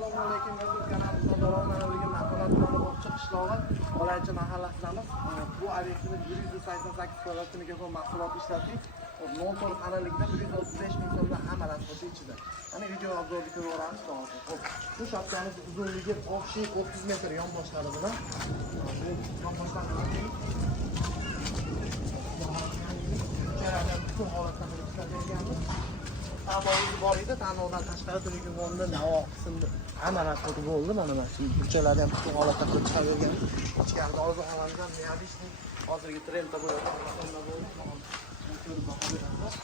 Assalomu alaykum. Biz kanalimiz Dorog'on bugun Naqorat tumani Bog'cha qishlog'i Olaychi mahallasidamiz. Bu obyektni 188 kvadrat metr mahsulot ishlatdik. Notor qaraligida 135 ming so'mdan hamma rasxoti ichida. Mana video obzorni ko'rib o'ramiz. Xo'p. Bu shapkamiz uzunligi 30 metr yonboshlari bilan. Bu yonboshlarini bu holatda qilib ishlatilganmiz. Tamoyil bor edi, tanlovdan tashqari telefonda navo qismida hamma narsa bo'ldi. Mana burchalarni ham bu holatda qilib chiqavergan. Ichkarida oziqalangan neobishni hozirgi trendda bo'layotgan maqomda bo'ldi. Ko'rib boqamiz.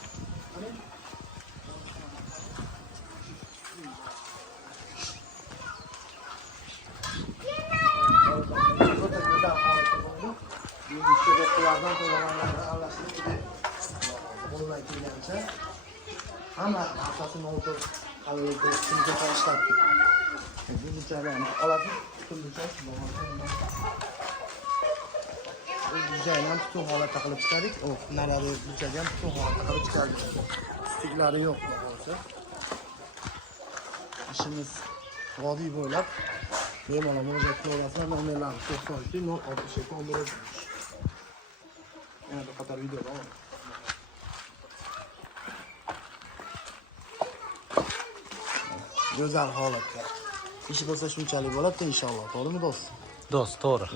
Hamma asosini o'tirib qalaydi, shunga tashlabdi. Bu burchaklarni oladi, butun burchak bu burchakni ham butun holatda qilib chiqardik. Narari burchakni ham butun holatda qilib chiqardik. Stiklari yo'q bo'lsa. Ishimiz vodiy bo'ylab bemalol murojaat qilasizlar. Nomerlarni 92 062 11. Yana bir qator video bor. Go'zal holatda. Ish bo'lsa shunchalik bo'ladi inshaalloh. To'g'rimi do'st? Do'st, to'g'ri.